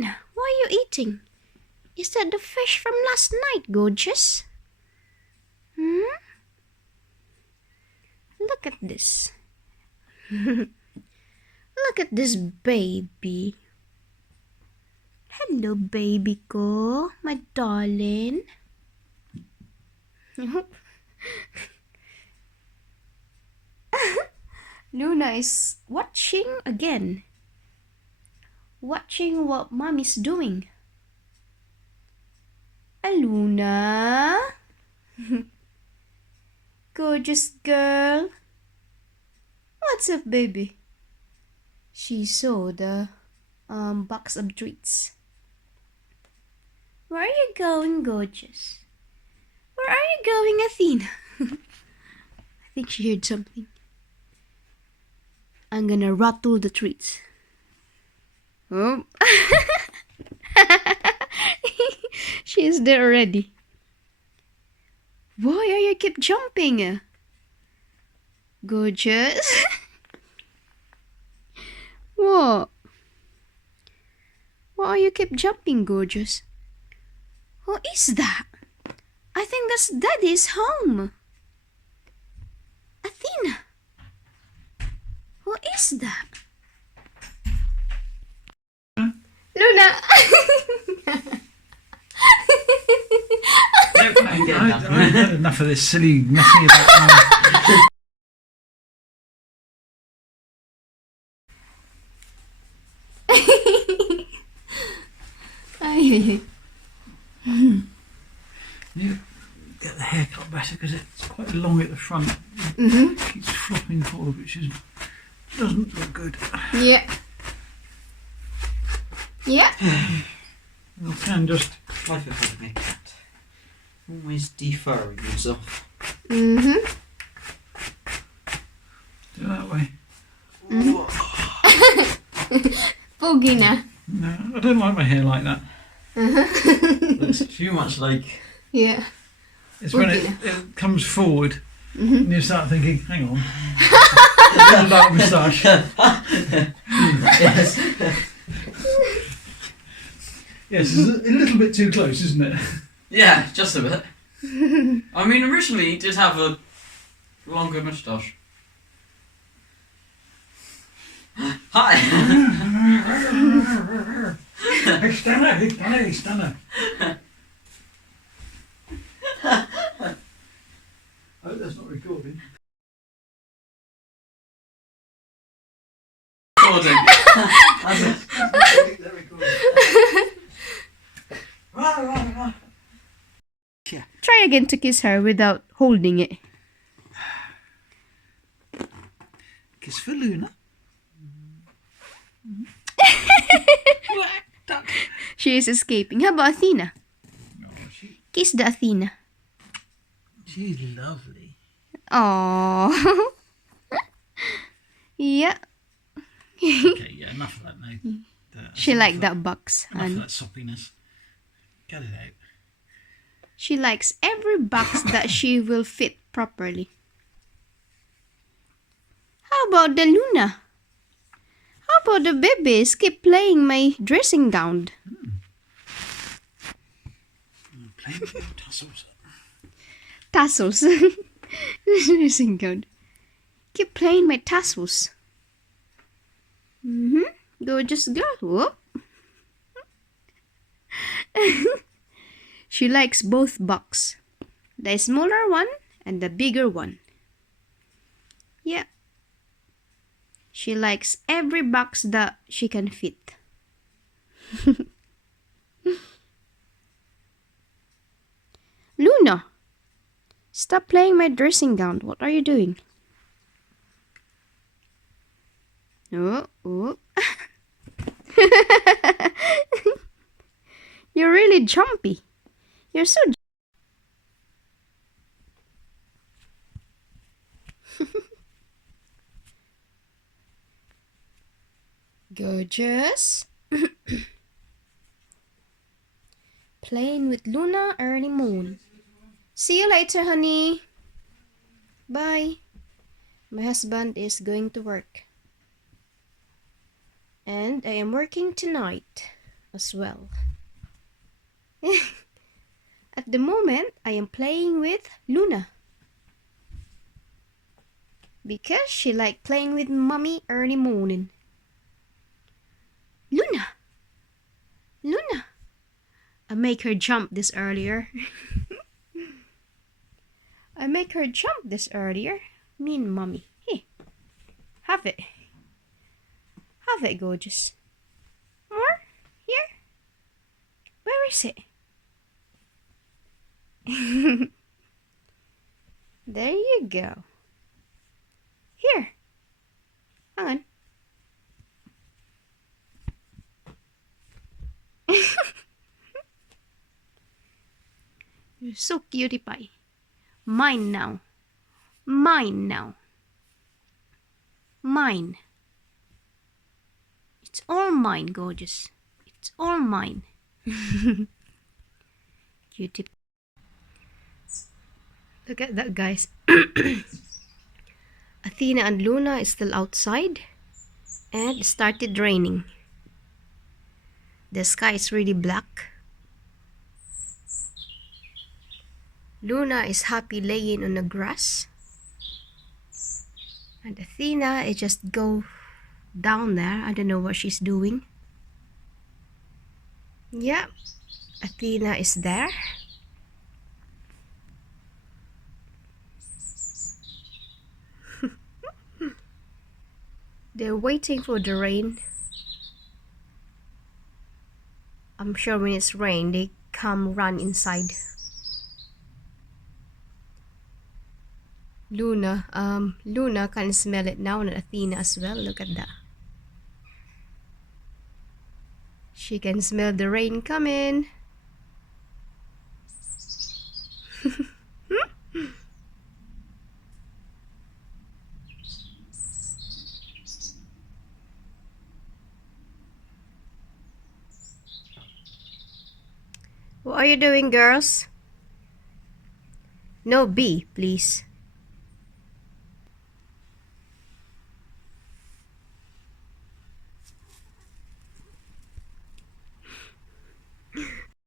Athena, what are you eating? Is that the fish from last night, gorgeous? Hmm? Look at this. Look at this baby. Hello, baby ko, my darling. Luna is watching again. Watching what mommy's doing. Luna. Gorgeous girl. What's up, baby? She saw the box of treats. Where are you going, gorgeous? Where are you going, Athena? I think she heard something. I'm gonna rattle the treats. Oh. She is there already. Why are you keep jumping? Gorgeous. What? Why are you keep jumping, gorgeous? Who is that? I think that's Daddy's home. Athena. Who is that? Luna. I've had enough of this silly messing about. You get the haircut better because it's quite long at the front. It keeps flopping forward, which doesn't look good. Yeah. Yeah. You can just. Life of having a cat. Always deferring himself. Do it that way. Foggy na. No, I don't like my hair like that. Looks too much like. Yeah. It's when it comes forward and you start thinking, hang on. It's a dark moustache. Yes. Yes, it's a little bit too close, isn't it? Yeah, just a bit. I mean, originally he did have a longer moustache. Hi! Stunner. I hope that's not recording. Recording. They're recording. Yeah. Try again to kiss her without holding it. Kiss for Luna. She is escaping. How about Athena? Kiss the Athena. She's lovely. Aww. Yeah. Okay, yeah, enough of that now. She liked that box. Enough of And that soppiness. Get it out. she likes every box that she will fit properly. How about the Luna? How about the babies? Keep playing my dressing gown. Play with your tassels. Tassels. Dressing gown. Keep playing my tassels. Gorgeous girl. Whoop. She likes both box. The smaller one and the bigger one. Yeah. She likes every box that she can fit. Luna, stop playing my dressing gown. What are you doing? Oh, oh. You're really jumpy. You're so gorgeous. Playing with Luna early morning. See you later, honey. Bye. My husband is going to work. And I am working tonight. as well. At the moment, I am playing with Luna. Because she likes playing with mommy early morning. Luna! Luna! I make her jump this earlier. I make her jump this earlier. Me and mommy. Hey, have it. Have it, gorgeous. More? Here? Where is it? There you go. Here. Hang on. You're so cutie pie. Mine now. Mine now. Mine. It's all mine, gorgeous. It's all mine. Cutie. Look at that, guys. Athena and Luna is still outside and it started raining. The sky is really black. Luna is happy laying on the grass. And Athena is just go down there. I don't know what she's doing. Yeah, Athena is there. They're waiting for the rain. I'm sure when it's rain, they come run inside. Luna can smell it now, and Athena as well. Look at that. She can smell the rain coming. What are you doing, girls? No B, please.